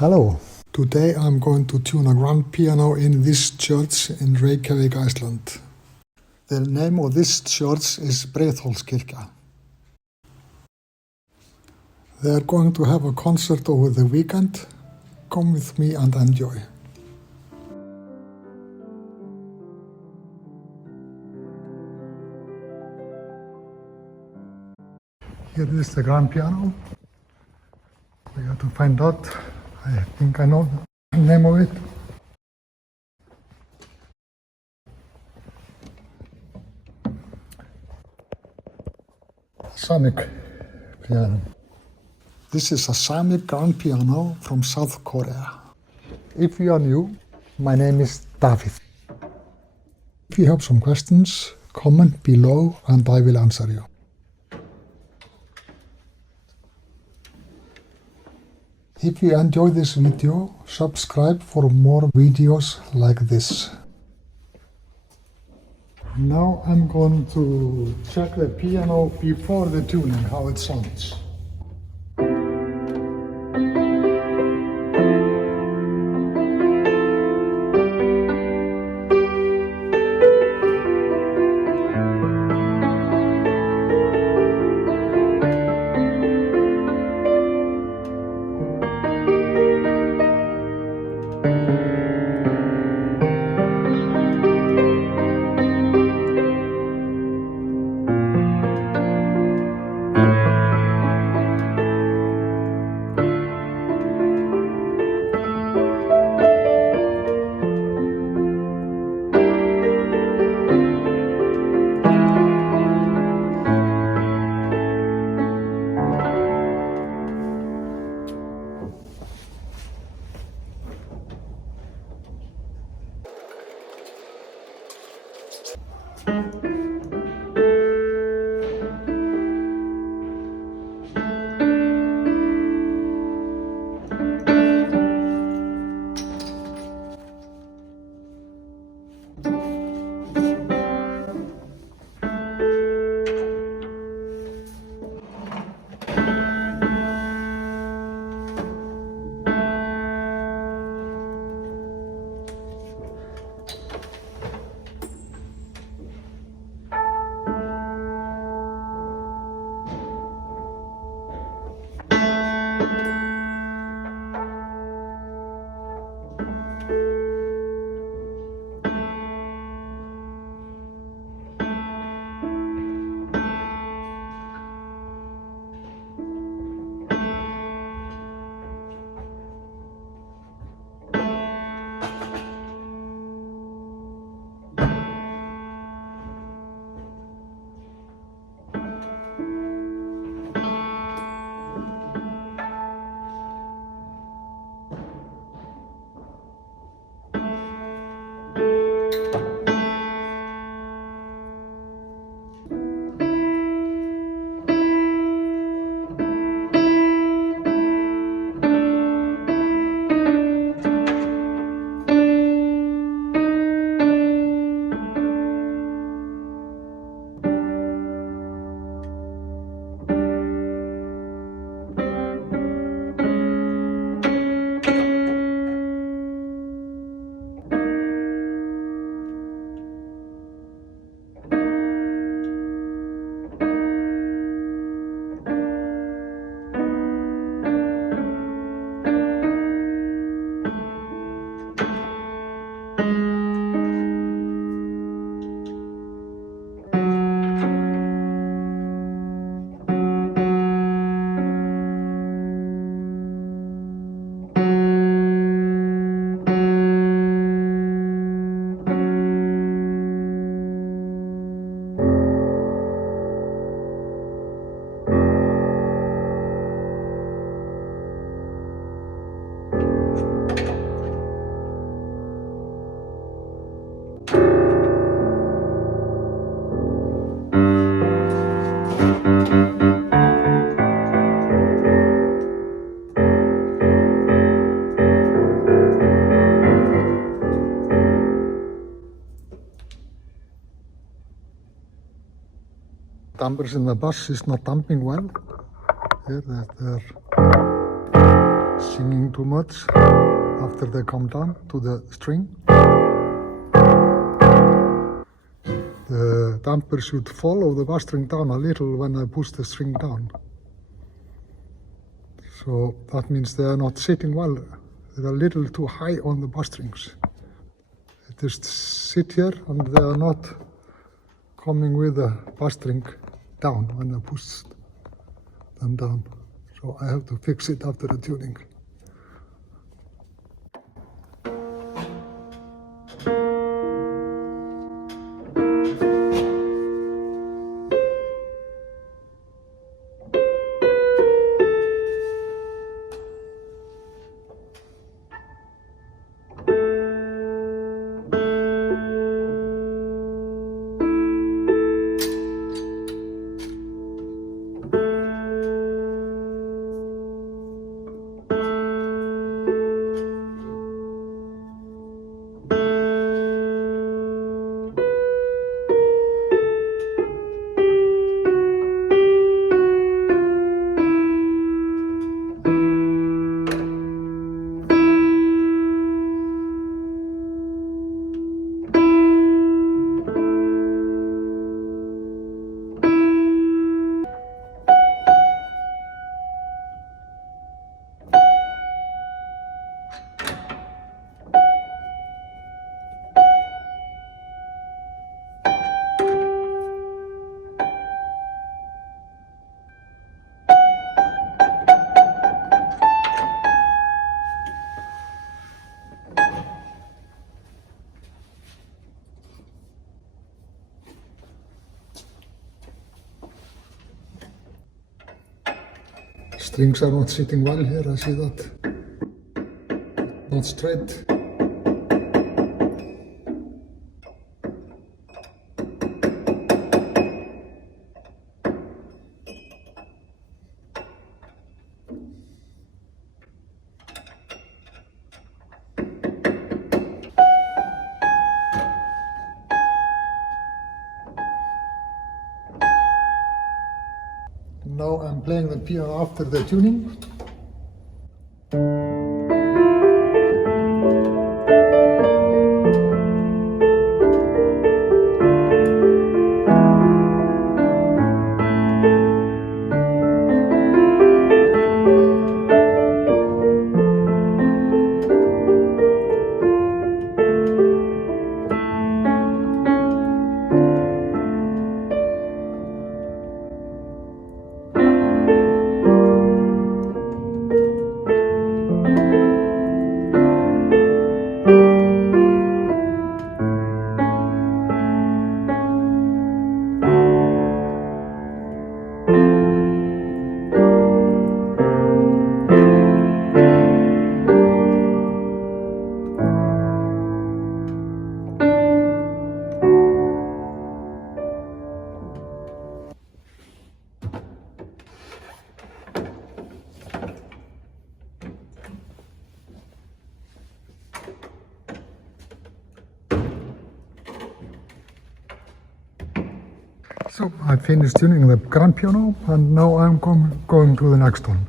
Hello. Today I'm going to tune a grand piano in this church in Reykjavik, Iceland. The name of this church is Breiðholtskirkja. They are going to have a concert over the weekend. Come with me and enjoy. Here is the grand piano. We have to find out. I think I know the name of it. Samick piano. This is a Samick grand piano from South Korea. If you are new, my name is Davíð. If you have some questions, comment below and I will answer you. If you enjoy this video, subscribe for more videos like this. Now I'm going to check the piano before the tuning, how it sounds. Dampers in the bus is not damping well. Here they're singing dampering too much after they come down to the string. The damper should follow the bass string down a little when I push the string down. So that means they are not sitting well. They're a little too high on the bass strings. They just sit here and they are not coming with the bass string down when I push them down. So I have to fix it after the tuning. Strings are not sitting well here, I see that. Not straight. Now I'm playing the piano after the tuning. So I finished tuning the grand piano and now I'm going to the next one.